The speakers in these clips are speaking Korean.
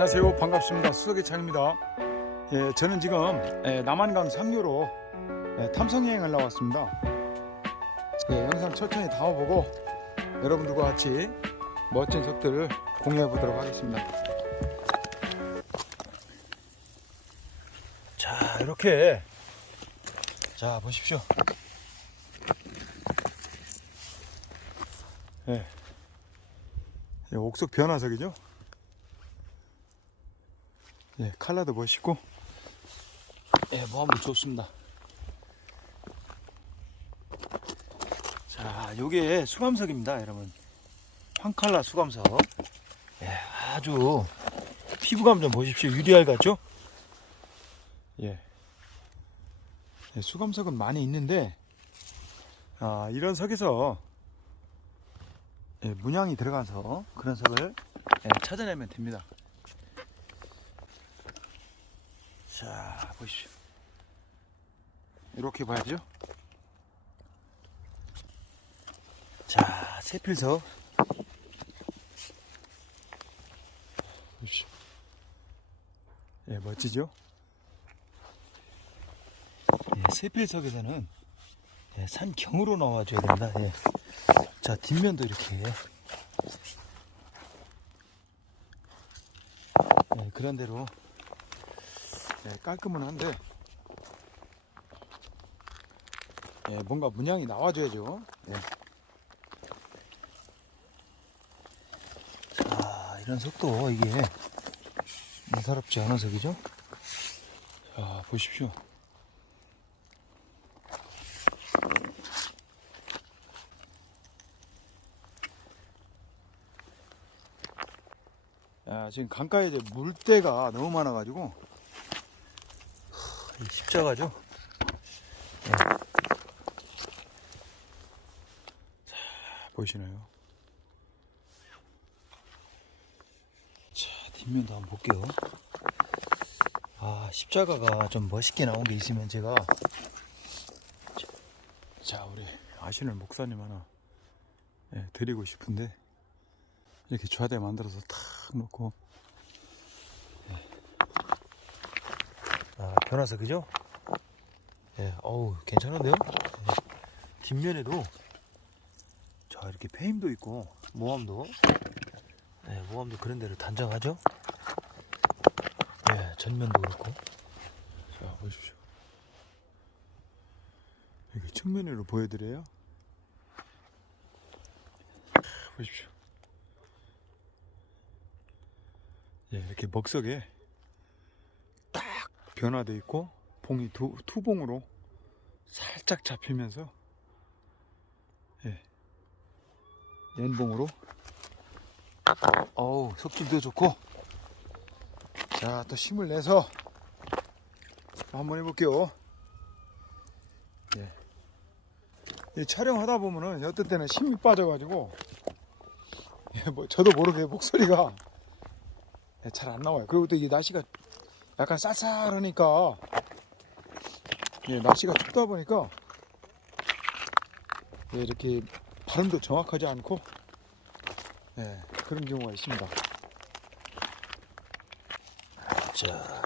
안녕하세요. 반갑습니다. 수석의 창입니다. 예, 저는 지금 예, 남한강 상류로 예, 탐성여행을 나왔습니다. 예, 영상 천천히 담아보고 여러분들과 같이 멋진 석들을 공유해 보도록 하겠습니다. 자, 이렇게 자 보십시오. 예, 예, 옥석 변화석이죠. 예, 칼라도 멋있고, 예, 모함도 좋습니다. 자, 요게 수감석입니다, 여러분. 황칼라 수감석. 예, 아주 피부감 좀 보십시오. 유리알 같죠? 예. 예, 수감석은 많이 있는데, 아, 이런 석에서 예, 문양이 들어가서 그런 석을 예, 찾아내면 됩니다. 자, 보십시오. 이렇게 봐야죠. 자, 세필석. 보십시오. 예, 멋지죠? 예, 세필석에서는 예, 산 경으로 나와줘야 된다. 예. 자, 뒷면도 이렇게. 예, 그런 대로 예, 깔끔은 한데 예, 뭔가 문양이 나와줘야죠. 예. 자, 이런 속도 이게 예사롭지 않은 석이죠. 자, 보십시오. 야, 지금 강가에 이제 물때가 너무 많아가지고 이 십자가죠. 네. 자, 보이시나요? 자, 뒷면도 한번 볼게요. 아, 십자가가 좀 멋있게 나온 게 있으면 제가 자, 자 우리 아시는 목사님 하나 예, 드리고 싶은데 이렇게 좌대 만들어서 탁 놓고 변화석이죠? 예, 어우, 괜찮은데요? 예. 뒷면에도, 자, 이렇게 페임도 있고, 모함도, 예, 모함도 그런 데를 단정하죠? 예, 전면도 그렇고. 자, 보십시오. 이렇게 측면으로 보여드려요. 보십시오. 예, 이렇게 먹석에 변화되어 있고 봉이 두, 투봉으로 살짝 잡히면서 예, 연봉으로. 어우 속질도 좋고. 자 또 힘을 내서 한번 해볼게요. 예. 이 촬영하다 보면은 어떤 때는 힘이 빠져가지고 예, 뭐 저도 모르게 목소리가 예, 잘안 나와요. 그리고 또 이 날씨가 약간 쌀쌀하니까 예, 날씨가 춥다 보니까 예, 이렇게 발음도 정확하지 않고 예, 그런 경우가 있습니다. 자,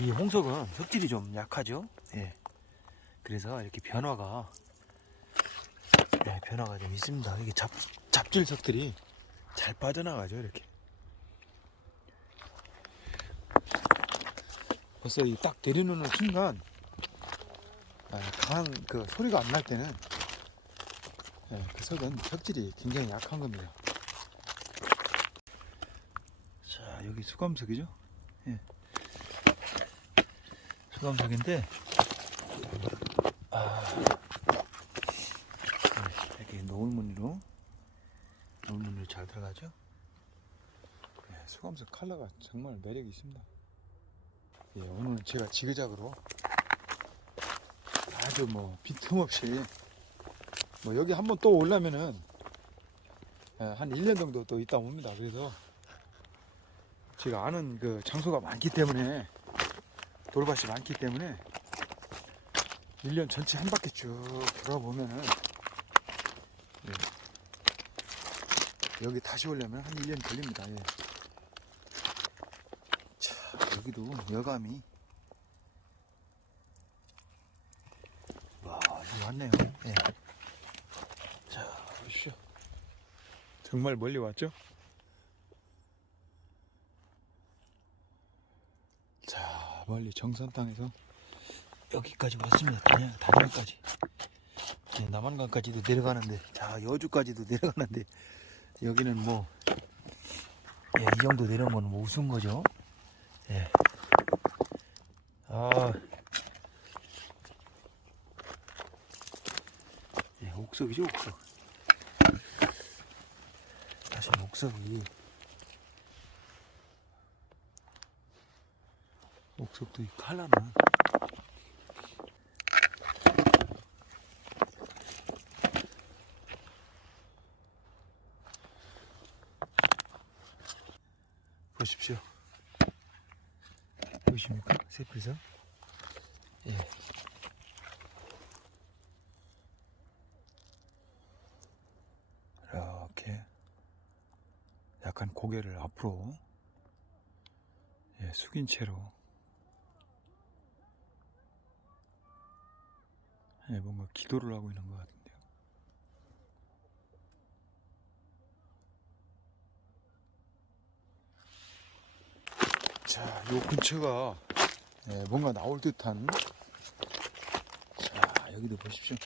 이 홍석은 석질이 좀 약하죠. 예, 그래서 이렇게 변화가 예, 변화가 좀 있습니다. 이게 잡 잡질석들이 잘 빠져나가죠 이렇게. 벌써 이 딱 내려놓는 순간 아, 강한 그 소리가 안 날 때는 예, 그 석은 벽질이 굉장히 약한 겁니다. 자 여기 수감석이죠? 예. 수감석인데 아, 네, 이렇게 노을무늬로 노을무늬로 잘 들어가죠? 예, 수감석 컬러가 정말 매력이 있습니다. 예, 오늘은 제가 지그작으로 아주 뭐 빈틈없이 뭐 여기 한번 또 오려면은 예, 한 1년 정도 또 있다 옵니다. 그래서 제가 아는 그 장소가 많기 때문에 돌밭이 많기 때문에 1년 전체 한 바퀴 쭉 돌아보면은 예, 여기 다시 오려면 한 1년 걸립니다. 예. 자, 여기도 여감이. 와, 여기 왔네요. 예. 자, 보십시오. 정말 멀리 왔죠? 자, 멀리 정선 땅에서 여기까지 왔습니다. 그냥 단양까지. 네, 남한강까지도 내려가는데, 자, 여주까지도 내려가는데, 여기는 뭐, 예, 이 정도 내려온 건뭐 우스운 거죠. 예. 아. 예, 옥석이죠, 옥석. 다시 옥석이. 옥석도 이 칼라는. 보십시오. 새필선? 예. 이렇게 약간 고개를 앞으로 예, 숙인 채로 예, 뭔가 기도를 하고 있는 것 같은데요. 자, 요 근처가 예, 뭔가 나올 듯한 자, 여기도 보십시오.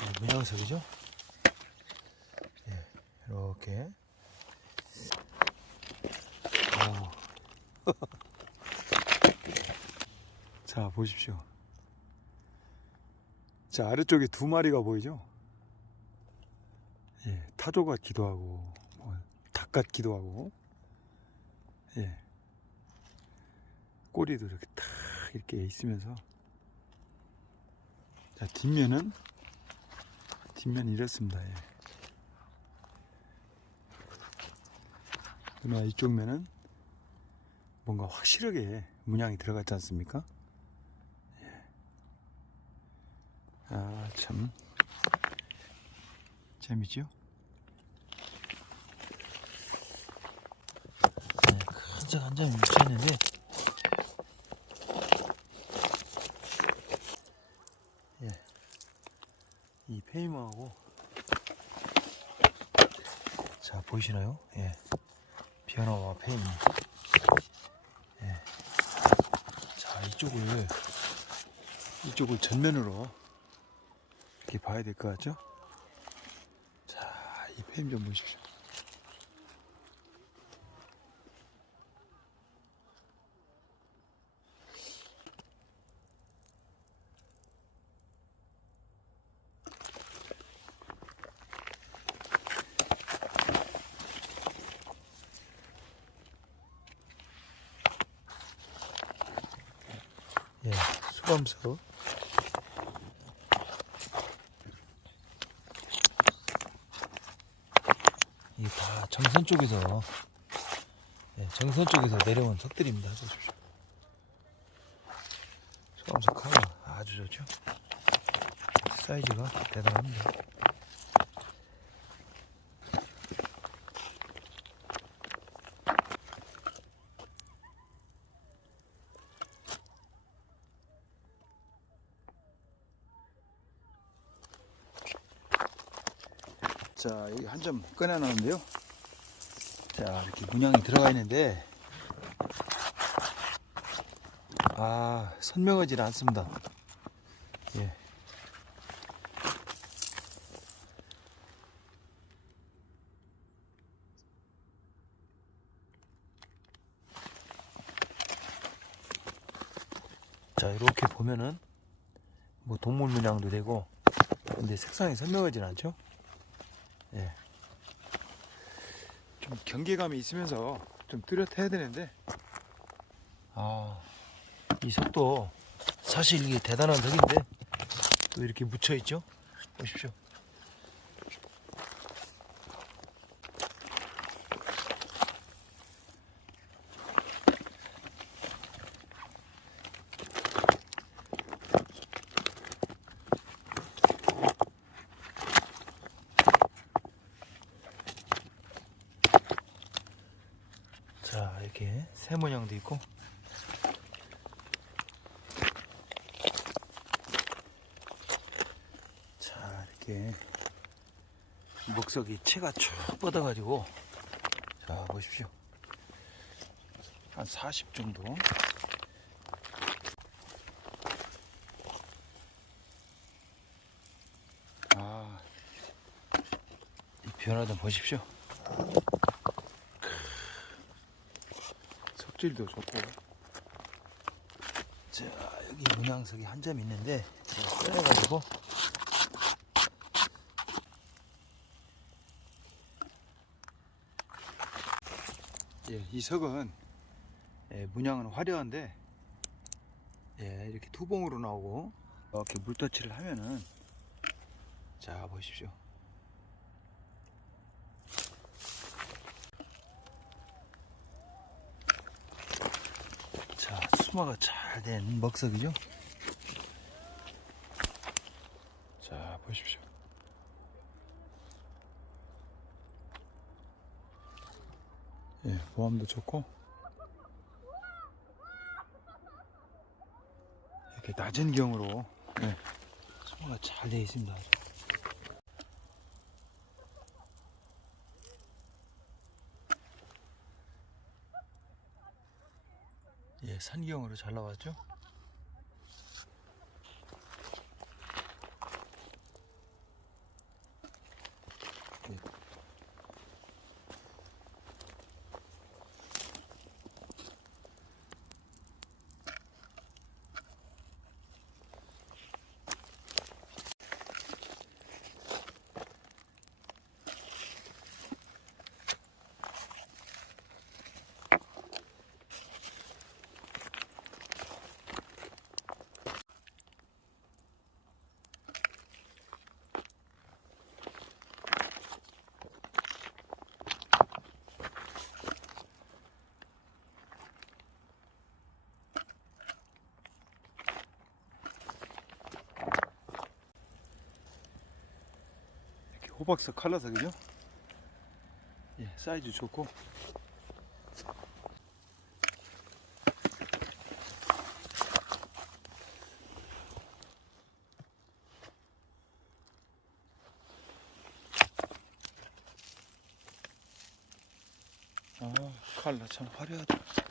예, 문양석이죠? 예, 이렇게. 오. 자, 보십시오. 자, 아래쪽에 두 마리가 보이죠? 예, 타조 같기도 하고, 뭐, 닭 같기도 하고, 예. 꼬리도 이렇게 탁 이렇게 있으면서, 자, 뒷면은, 뒷면이 이렇습니다. 예. 그러나 이쪽 면은 뭔가 확실하게 문양이 들어갔지 않습니까? 아, 참. 재밌죠? 네, 한 점이 묻혀있는데, 예. 이 페이머하고, 자, 보이시나요? 예. 변화와 페이머. 예. 자, 이쪽을, 이쪽을 전면으로, 이렇게 봐야 될 것 같죠? 자, 이 페임 좀 보십시오. 예, 수감석. 이게 다 정선 쪽에서 예, 정선 쪽에서 내려온 석들입니다. 보십시오. 카가 아주 좋죠. 사이즈가 대단합니다. 자, 여기 한 점 꺼내놨는데요. 자, 이렇게 문양이 들어가 있는데, 아, 선명하지 않습니다. 예. 자, 이렇게 보면은, 뭐 동물 문양도 되고, 근데 색상이 선명하진 않죠? 예. 좀 경계감이 있으면서 좀 뚜렷해야 되는데, 아, 이 속도 사실 이게 대단한 덕인데, 또 이렇게 묻혀 있죠? 보십시오. 자, 이렇게 새 모양도 있고. 자, 이렇게 목석이 채가 쭉 뻗어가지고. 자, 보십시오. 한 40 정도. 아, 이 변화 좀 보십시오. 석질도 좋고. 자, 여기 문양석이 한 점 있는데, 꺼내가지고. 예, 이 석은, 예, 문양은 화려한데, 예, 이렇게 투봉으로 나오고, 이렇게 물터치를 하면은, 자, 보십시오. 자, 수마가 잘 된 먹석이죠? 자, 보십시오. 예, 보암도 좋고, 이렇게 낮은 경으로, 예, 수마가 잘 되어 있습니다. 예, 산경으로 잘 나왔죠? 호박색 칼라색이죠? 예, 사이즈 좋고. 아, 칼라 참 화려하다.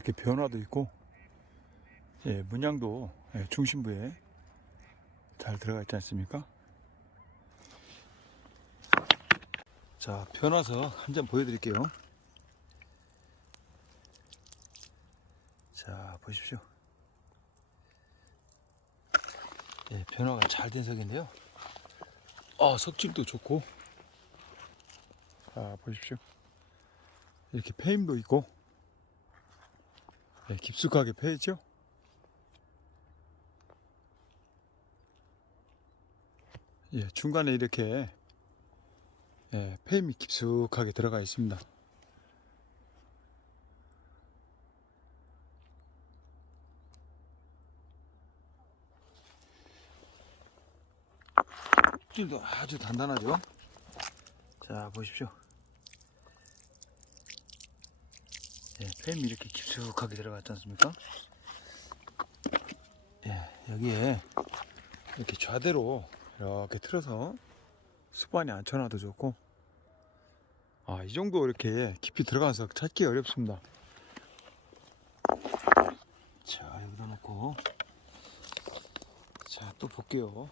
이렇게 변화도 있고, 예, 문양도 예, 중심부에 잘 들어가 있지 않습니까? 자, 변화석 한점 보여드릴게요. 자, 보십시오. 예, 변화가 잘 된 석인데요. 아, 석질도 좋고. 자, 보십시오. 이렇게 페임도 있고. 네, 깊숙하게 패죠. 예, 중간에 이렇게 예, 페임이 깊숙하게 들어가 있습니다. 찔도 아주 단단하죠. 자 보십시오. 예, 뱀이 이렇게 깊숙하게 들어갔지 않습니까? 예, 여기에 이렇게 좌대로 이렇게 틀어서 수반이 앉혀놔도 좋고, 아, 이 정도 이렇게 깊이 들어가서 찾기 어렵습니다. 자, 여기다 놓고, 자, 또 볼게요.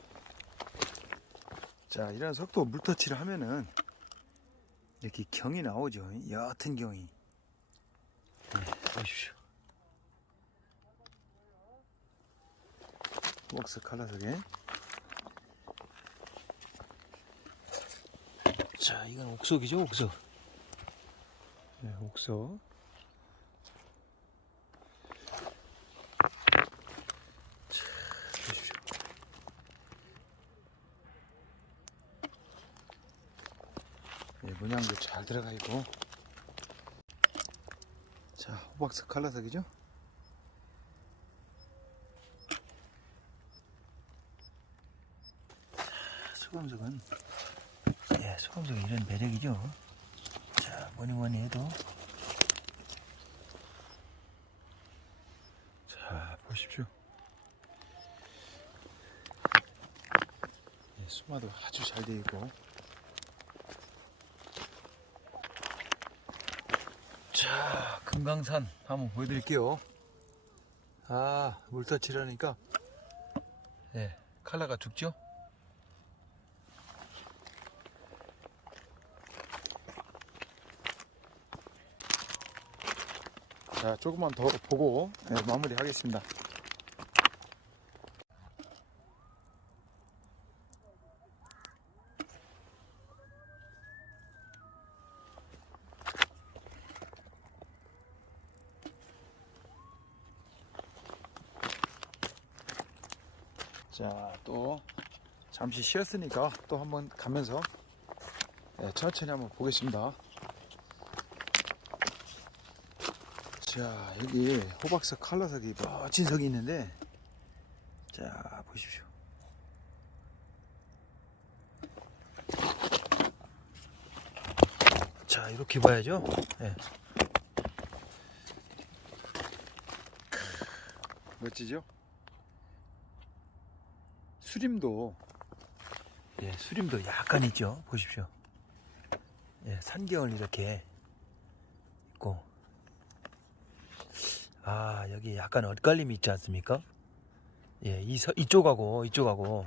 자, 이런 속도 물터치를 하면은 이렇게 경이 나오죠. 옅은 경이. 네, 보십시오. 웍스 칼라석에. 자, 이건 옥석이죠, 옥석. 네, 옥석. 자, 보십시오. 네, 문양도 잘 들어가 있고. 자, 호박색 칼라석이죠? 수검석은 예, 수검석은 이런 매력이죠. 자, 뭐니 뭐니 해도 자, 보십시오. 예, 수마도 아주 잘 되어 있고 자, 금강산 한번 보여드릴게요. 아, 물터치라니까 예, 칼라가 죽죠? 자, 조금만 더 보고 예, 마무리 하겠습니다. 자, 또 잠시 쉬었으니까 또 한번 가면서 예, 천천히 한번 보겠습니다. 자, 여기 호박석 칼라석이 멋진 석이 있는데, 자, 보십시오. 자, 이렇게 봐야죠. 예. 멋지죠? 수림도, 예, 수림도 약간 있죠. 보십시오. 예, 산경을 이렇게 있고, 아, 여기 약간 엇갈림이 있지 않습니까? 예, 이 서, 이쪽하고 이쪽하고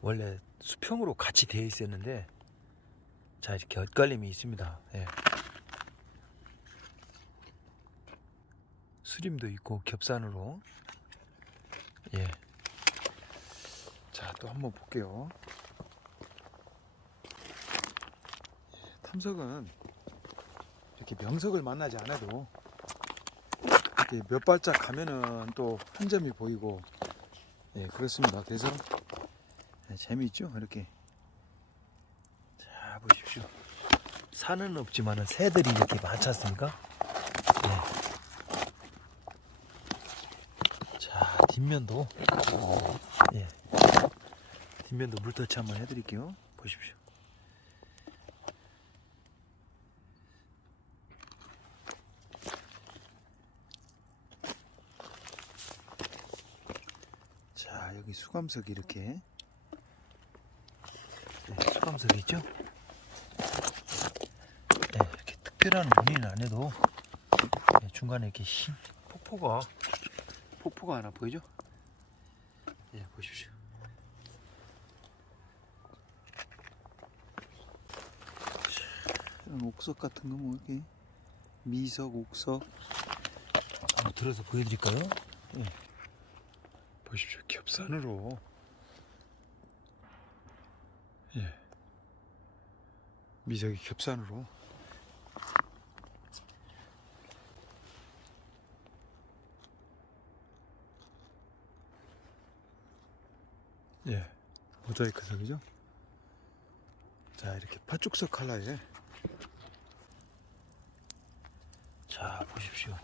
원래 수평으로 같이 되어 있었는데 자, 이렇게 엇갈림이 있습니다. 예. 수림도 있고 겹산으로 예. 자, 또 한번 볼게요. 예, 탐석은 이렇게 명석을 만나지 않아도 이렇게 몇 발짝 가면은 또 한 점이 보이고 예 그렇습니다. 그래서 예, 재미있죠? 이렇게. 자 보십시오. 산은 없지만은 새들이 이렇게 많지 않습니까? 예. 자 뒷면도 예 뒷면도 물터치 한번 해드릴게요. 보십시오. 자 여기 수감석이 이렇게. 네, 수감석이 있죠? 네, 이렇게 특별한 무늬는 안 해도 네, 중간에 이렇게 흰 폭포가 폭포가 하나 보이죠? 예 보십시오 이런 옥석 같은 거 뭐 이렇게 미석 옥석 한번 들어서 보여드릴까요 예. 보십시오. 겹산으로. 예. 미석이 겹산으로. 예. 모자이크 석이죠? 자, 이렇게 파죽석 칼라에. 자, 보십시오.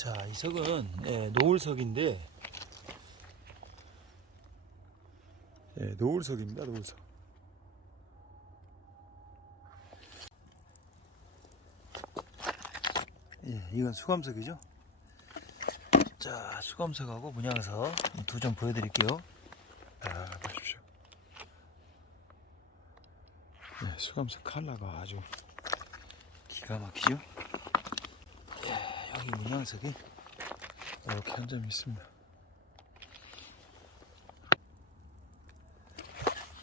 자, 이 석은 예, 노을석인데 예, 노을석입니다. 노을석. 예, 이건 수감석이죠. 자, 수감석하고 문양석 두 점 보여드릴게요. 아, 보십시오. 예, 수감석 컬러가 아주 기가 막히죠. 예, 여기 문양석이 이렇게 한점 있습니다.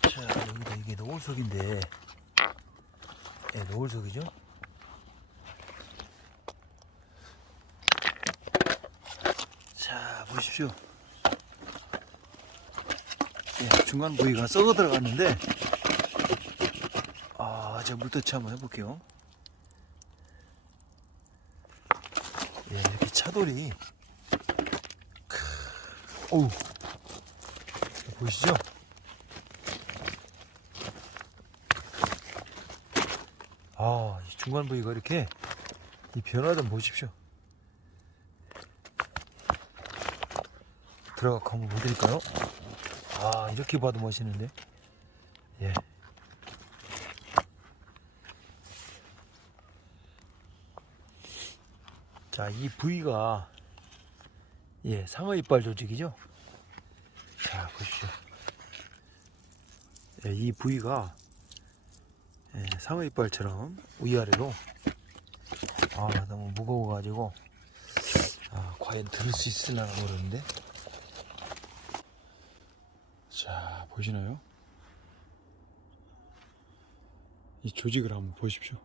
자, 여기도 이게 노을석인데, 예, 노을석이죠. 자, 보십시오. 예, 중간 부위가 썩어 들어갔는데, 아, 제가 물터치 한번 해볼게요. 예, 이렇게 차돌이, 크, 어우, 보이시죠? 아, 이 중간 부위가 이렇게, 이 변화 좀 보십시오. 들어가 한번 보드릴까요? 아 이렇게 봐도 멋있는데 자 이 부위가 예 상어 이빨 조직이죠 자 보십시오 예, 이 부위가 예, 상어 이빨처럼 위아래로 아 너무 무거워 가지고 아 과연 들을 수 있으려나 모르는데 자, 보시나요? 이 조직을 한번 보십시오.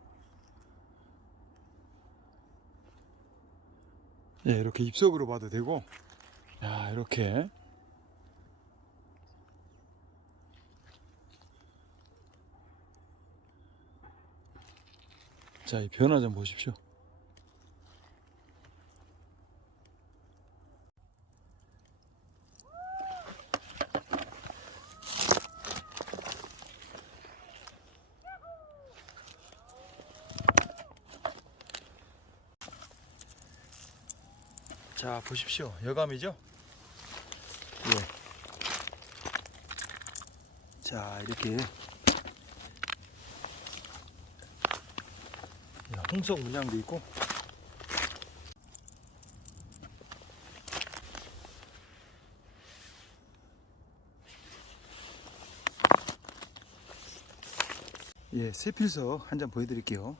예, 이렇게 입속으로 봐도 되고, 야, 이렇게. 자, 이 변화 좀 보십시오. 자, 보십시오. 여감이죠? 예. 자, 이렇게. 예, 홍석 문양도 있고. 예, 세필석 한잔 보여드릴게요.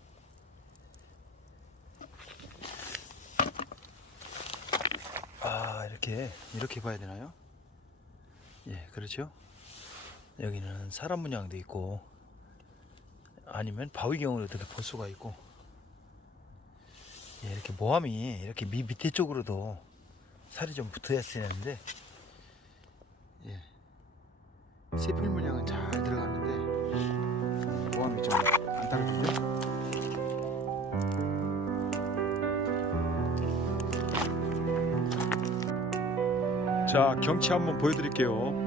아 이렇게 이렇게 봐야 되나요? 예 그렇죠 여기는 사람 문양도 있고 아니면 바위경으로 이렇게 볼 수가 있고 예, 이렇게 모함이 이렇게 밑 밑에 쪽으로도 살이 좀 붙어야 쓰는데 예 세필 문양은 잘 들어갔는데 모함이 좀 안 따르거든요. 자 경치 한번 보여드릴게요